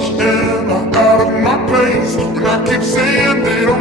Am I out of my place when I keep saying they don't